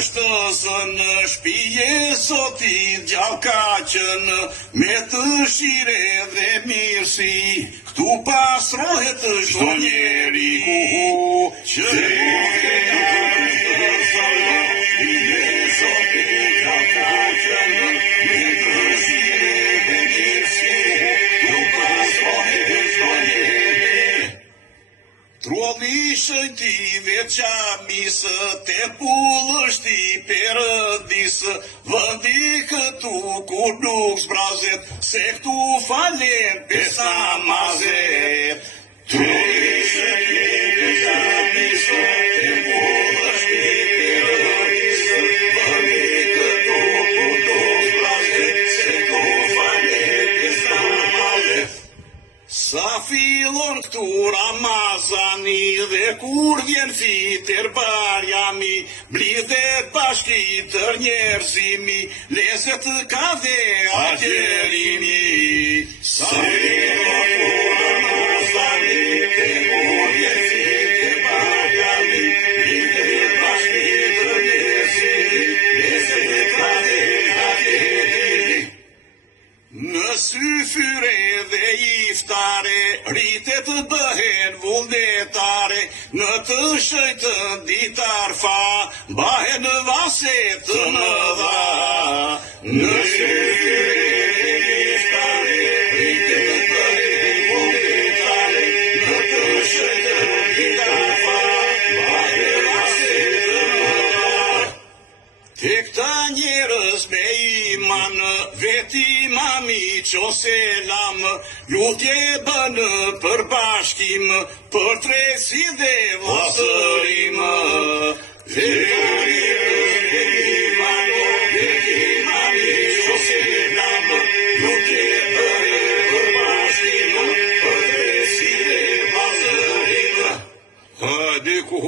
është zënë shpije sot i gjallë ka qënë, me të shire dhe mirësi, këtu pastrohet çdo njeri që Trolli shëjtive qamisë, te pullështi perëndisë, vëndi këtu kur nuk zbrazet, se këtu falen pes namazet. Trolli shëjtive qamisë, te pullështi perëndisë, vëndi këtu kur nuk zbrazet, se këtu falen pes namazet. Sa fillon këtu Ramazani dhe kur vjen fitër Barjami, blidhet bashki tër njerëzimi, lezet ka dhe agjerimi. Sa fillon këtu Ramazani dhe kur vjen fitër Barjami, blidhet bashki tër njerëzimi, lezet ka dhe agjerimi. Në syfyre dhe iftare, rritet bëhen vullnetare, në të shëjtë ditar fa, bahen vaset të mëdha. Në syfyre dhe iftare, rritet bëhen vullnetare, në të shëjtë ditar fa, bahen vaset të mëdha. Te këta njerëz me iman, veti mami qo selam, lutje bënë për bashkim, për tresi dhe vllazërim. Te këta njerëz me iman, veti mami qo selam, lutje bënë për bashkim, për tresi dhe vllazërim. Hajde ku